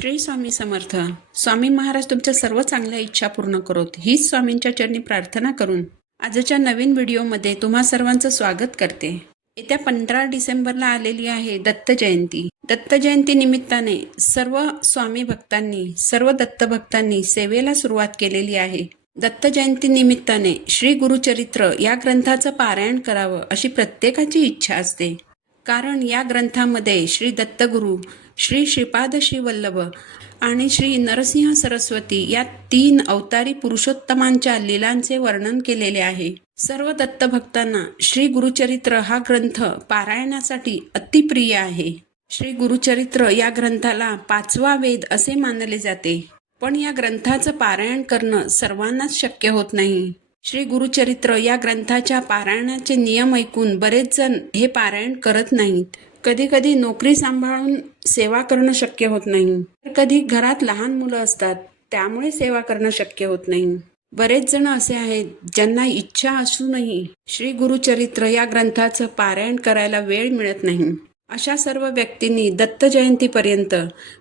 श्री स्वामी समर्थ. स्वामी महाराज तुमच्या सर्व चांगल्या इच्छा पूर्ण करोत हीच स्वामींच्या चरणी प्रार्थना करून आजच्या नवीन व्हिडिओमध्ये तुम्हा सर्वांचं स्वागत करते. येत्या 15 डिसेंबरला आलेली आहे दत्त जयंती. दत्त जयंती निमित्ताने सर्व स्वामी भक्तांनी, सर्व दत्त भक्तांनी सेवेला सुरुवात केलेली आहे. दत्त जयंती निमित्ताने श्री गुरुचरित्र या ग्रंथाचं पारायण करावं अशी प्रत्येकाची इच्छा असते. कारण या ग्रंथामध्ये श्री दत्तगुरु, श्री श्रीपाद श्री वल्लभ आणि श्री नरसिंह सरस्वती या 3 अवतारी पुरुषोत्तमांच्या लीलांचे वर्णन केलेले आहे. सर्व दत्तभक्तांना श्री गुरुचरित्र हा ग्रंथ पारायणासाठी अतिप्रिय आहे. श्री गुरुचरित्र या ग्रंथाला 5वा वेद असे मानले जाते. पण या ग्रंथाचं पारायण करणं सर्वांनाच शक्य होत नाही. श्री गुरुचरित्र या ग्रंथाच्या पारायणाचे नियम ऐकून बरेच जण हे पारायण करत नाहीत. कधी कधी नोकरी सांभाळून सेवा करणं शक्य होत नाही, तर कधी घरात लहान मुलं असतात त्यामुळे सेवा करणं शक्य होत नाही. बरेच जण असे आहेत ज्यांना इच्छा असूनही श्री गुरुचरित्र या ग्रंथाचं पारायण करायला वेळ मिळत नाही. अशा सर्व व्यक्तींनी दत्त जयंतीपर्यंत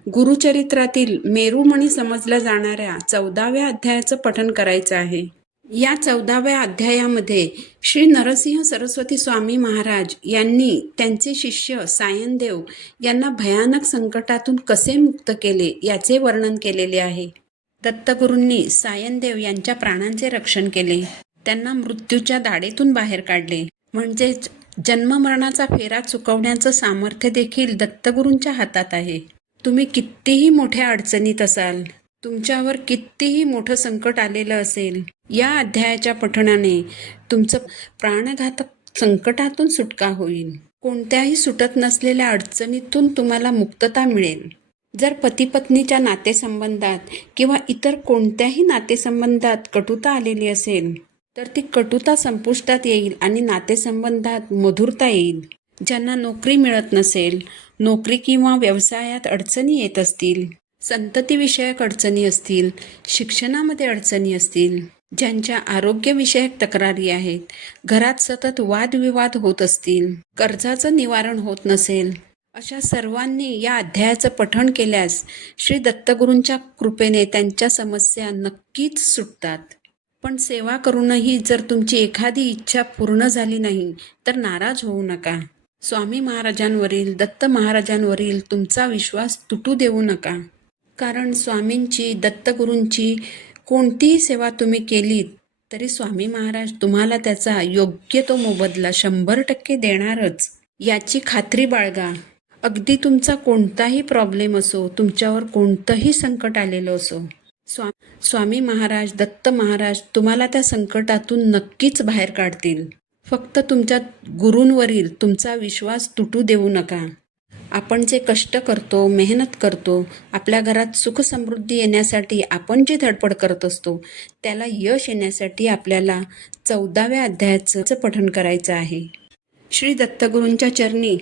गुरुचरित्रातील मेरुमणी समजल्या जाणाऱ्या 14व्या अध्यायाचं पठण करायचं आहे. या 14व्या अध्यायामध्ये श्री नरसिंह सरस्वती स्वामी महाराज यांनी त्यांचे शिष्य सायनदेव यांना भयानक संकटातून कसे मुक्त केले याचे वर्णन केलेले आहे. दत्तगुरूंनी सायनदेव यांच्या प्राणांचे रक्षण केले, त्यांना मृत्यूच्या दाढेतून बाहेर काढले. म्हणजेच जन्ममरणाचा फेरा चुकवण्याचं सामर्थ्य देखील दत्तगुरूंच्या हातात आहे. तुम्ही कितीही मोठ्या अडचणीत असाल, तुमच्यावर कितीही मोठं संकट आलेलं असेल, या अध्यायाच्या पठणाने तुमचं प्राणघातक संकटातून सुटका होईल. कोणत्याही सुटत नसलेल्या अडचणीतून तुम्हाला मुक्तता मिळेल. जर पती-पत्नीच्या नातेसंबंधात किंवा इतर कोणत्याही नातेसंबंधात कटुता आलेली असेल तर ती कटुता संपुष्टात येईल आणि नातेसंबंधात मधुरता येईल. ज्यांना नोकरी मिळत नसेल, नोकरी किंवा व्यवसायात अडचणी येत असतील, संततीविषयक अडचणी असतील, शिक्षणामध्ये अडचणी असतील, ज्यांच्या आरोग्यविषयक तक्रारी आहेत, घरात सतत वादविवाद होत असतील, कर्जाचं निवारण होत नसेल, अशा सर्वांनी या अध्यायाचं पठण केल्यास श्री दत्तगुरूंच्या कृपेने त्यांच्या समस्या नक्कीच सुटतात. पण सेवा करूनही जर तुमची एखादी इच्छा पूर्ण झाली नाही तर नाराज होऊ नका. स्वामी महाराजांवरील, दत्त महाराजांवरील तुमचा विश्वास तुटू देऊ नका. कारण स्वामींची, दत्तगुरूंची कोणतीही सेवा तुम्ही केलीत तरी स्वामी महाराज तुम्हाला त्याचा योग्य तो मोबदला 100% देणारच, याची खात्री बाळगा. अगदी तुमचा कोणताही प्रॉब्लेम असो, तुमच्यावर कोणतंही संकट आलेलं असो, स्वामी महाराज, दत्त महाराज तुम्हाला त्या संकटातून नक्कीच बाहेर काढतील. फक्त तुमच्या गुरूंवरील तुमचा विश्वास तुटू देऊ नका. आपण जे कष्ट करतो, मेहनत करतो, आपल्या घरात सुख समृद्धी येण्यासाठी आपण जे धडपड करत असतो, त्याला यश येण्यासाठी आपल्याला 14व्या अध्यायाचं पठण करायचं आहे. श्री दत्तगुरूंच्या चरणी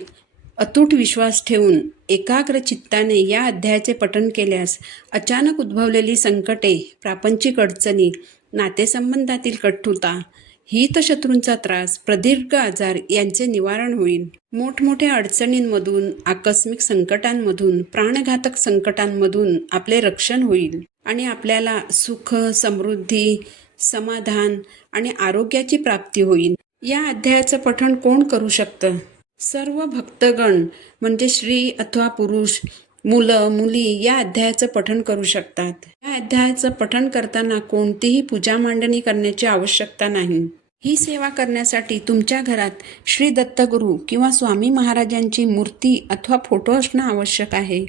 अतूट विश्वास ठेवून एकाग्र चित्ताने या अध्यायाचे पठण केल्यास अचानक उद्भवलेली संकटे, प्रापंचिक अडचणी, नातेसंबंधातील कटुता, हितशत्रूंचा त्रास, प्रदीर्घ आजार यांचे निवारण होईल. मोठमोठ्या अडचणींमधून, आकस्मिक संकटांमधून, प्राणघातक संकटांमधून आपले रक्षण होईल आणि आपल्याला सुख, समृद्धी, समाधान आणि आरोग्याची प्राप्ती होईल. या अध्यायाचं पठण कोण करू शकतं? सर्व भक्तगण म्हणजे स्त्री अथवा पुरुष, मुलं, मुली या अध्यायाचं पठण करू शकतात. या अध्यायाचं पठण करताना कोणतीही पूजा मांडणी करण्याची आवश्यकता नाही. ही सेवा करण्यासाठी तुमच्या घरात श्री दत्तगुरू किंवा स्वामी महाराजांची मूर्ती अथवा फोटो असणं आवश्यक आहे.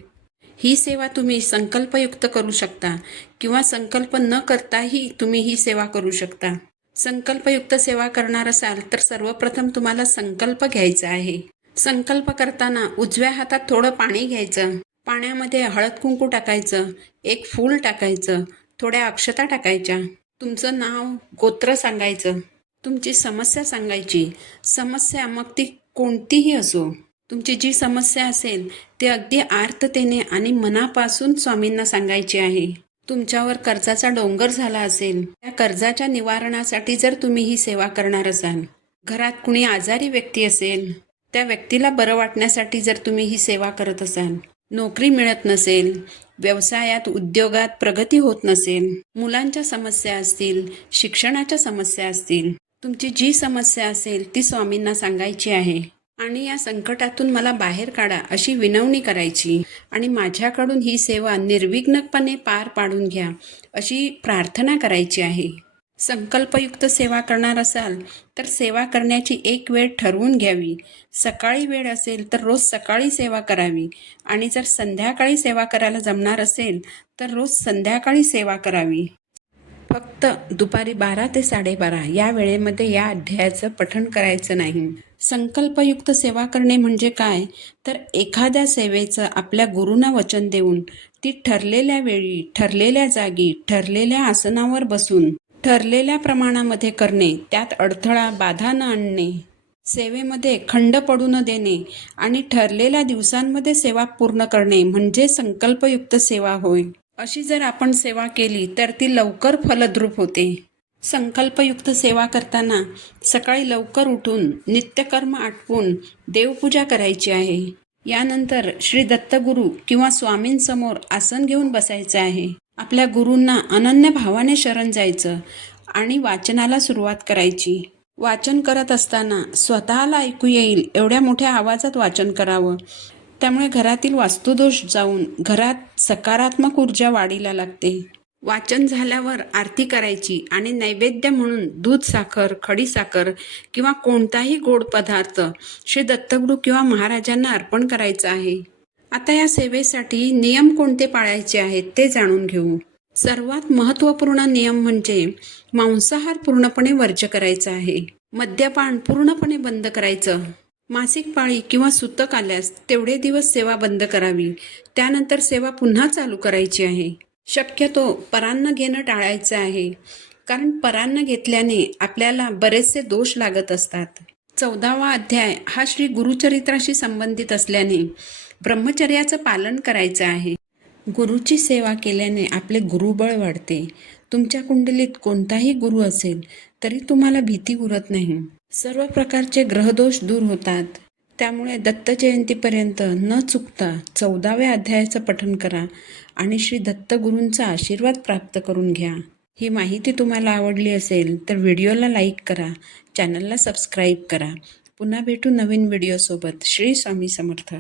ही सेवा तुम्ही संकल्पयुक्त करू शकता किंवा संकल्प न करताही तुम्ही ही सेवा करू शकता. संकल्पयुक्त सेवा करणार असाल तर सर्वप्रथम तुम्हाला संकल्प घ्यायचा आहे. संकल्प करताना उजव्या हातात थोडं पाणी घ्यायचं, पाण्यामध्ये हळद कुंकू टाकायचं, एक फूल टाकायचं, थोड्या अक्षता टाकायच्या, तुमचं नाव, गोत्र सांगायचं, तुमची समस्या सांगायची. समस्या मग ती कोणतीही असो, तुमची जी समस्या असेल ती अगदी आर्ततेने आणि मनापासून स्वामींना सांगायची आहे. तुमच्यावर कर्जाचा डोंगर झाला असेल, त्या कर्जाच्या निवारणासाठी जर तुम्ही ही सेवा करणार असाल, घरात कुणी आजारी व्यक्ती असेल, त्या व्यक्तीला बरं वाटण्यासाठी जर तुम्ही ही सेवा करत असाल, नोकरी मिळत नसेल व्यवसायात उद्योगात प्रगती होत नसेल, मुलांच्या समस्या असतील, शिक्षणाच्या समस्या असतील, तुमची जी समस्या असेल ती स्वामींना सांगायची आहे आणि या संकटातून मला बाहेर काढा अशी विनवणी करायची आणि माझ्याकडून ही सेवा निर्विघ्नपणे पार पाडून घ्या अशी प्रार्थना करायची आहे. संकल्पयुक्त सेवा करणार असाल तर सेवा करण्याची एक वेळ ठरवून घ्यावी. सकाळी वेळ असेल तर रोज सकाळी सेवा करावी आणि जर संध्याकाळी सेवा करायला जमणार असेल तर रोज संध्याकाळी सेवा करावी. फक्त दुपारी 12 ते 12:30 या वेळेमध्ये या अध्यायाचं पठण करायचं नाही. संकल्पयुक्त सेवा करणे म्हणजे काय तर एखाद्या सेवेचं आपल्या गुरूंना वचन देऊन ती ठरलेल्या वेळी, ठरलेल्या जागी, ठरलेल्या आसनावर बसून ठरलेल्या प्रमाणामध्ये करणे, त्यात अडथळा बाधा न आणणे, सेवेमध्ये खंड पडू न देणे आणि ठरलेल्या दिवसांमध्ये सेवा पूर्ण करणे म्हणजे संकल्पयुक्त सेवा होय. अशी जर आपण सेवा केली तर ती लवकर फलद्रूप होते. संकल्पयुक्त सेवा करताना सकाळी लवकर उठून नित्यकर्म आटपून देवपूजा करायची आहे. यानंतर श्री दत्तगुरू किंवा स्वामींसमोर आसन घेऊन बसायचं आहे. आपल्या गुरूंना अनन्य भावाने शरण जायचं आणि वाचनाला सुरुवात करायची. वाचन करत असताना स्वतःला ऐकू येईल एवढ्या मोठ्या आवाजात वाचन करावं. त्यामुळे घरातील वास्तुदोष जाऊन घरात सकारात्मक ऊर्जा वाढीला लागते. वाचन झाल्यावर आरती करायची आणि नैवेद्य म्हणून दूध साखर, खडीसाखर किंवा कोणताही गोड पदार्थ श्री दत्तगुरू किंवा महाराजांना अर्पण करायचं आहे. आता या सेवेसाठी नियम कोणते पाळायचे आहेत ते जाणून घेऊ. सर्वात महत्त्वपूर्ण नियम म्हणजे मांसाहार पूर्णपणे वर्ज्य करायचा आहे. मद्यपान पूर्णपणे बंद करायचं. मासिक पाळी किंवा सुतक आल्यास तेवढे दिवस सेवा बंद करावी. त्यानंतर सेवा पुन्हा चालू करायची आहे. शक्यतो परान्न घेणं टाळायचं आहे, कारण परान्न घेतल्याने आपल्याला बरेचसे दोष लागत असतात. 14वा अध्याय हा श्री गुरुचरित्राशी संबंधित असल्याने ब्रह्मचर्याचं पालन करायचं आहे. गुरुची सेवा केल्याने आपले गुरुबळ वाढते. तुमच्या कुंडलीत कोणताही गुरु असेल तरी तुम्हाला भीती उरत नाही. सर्व प्रकारचे ग्रहदोष दूर होतात. त्यामुळे दत्त जयंतीपर्यंत न चुकता 14व्या अध्यायाचं पठण करा आणि श्री दत्तगुरूंचा आशीर्वाद प्राप्त करून घ्या. ही माहिती तुम्हाला आवडली असेल तर व्हिडिओला लाईक करा, चॅनलला सबस्क्राईब करा. पुन्हा भेटू नवीन व्हिडिओसोबत. श्री स्वामी समर्थ.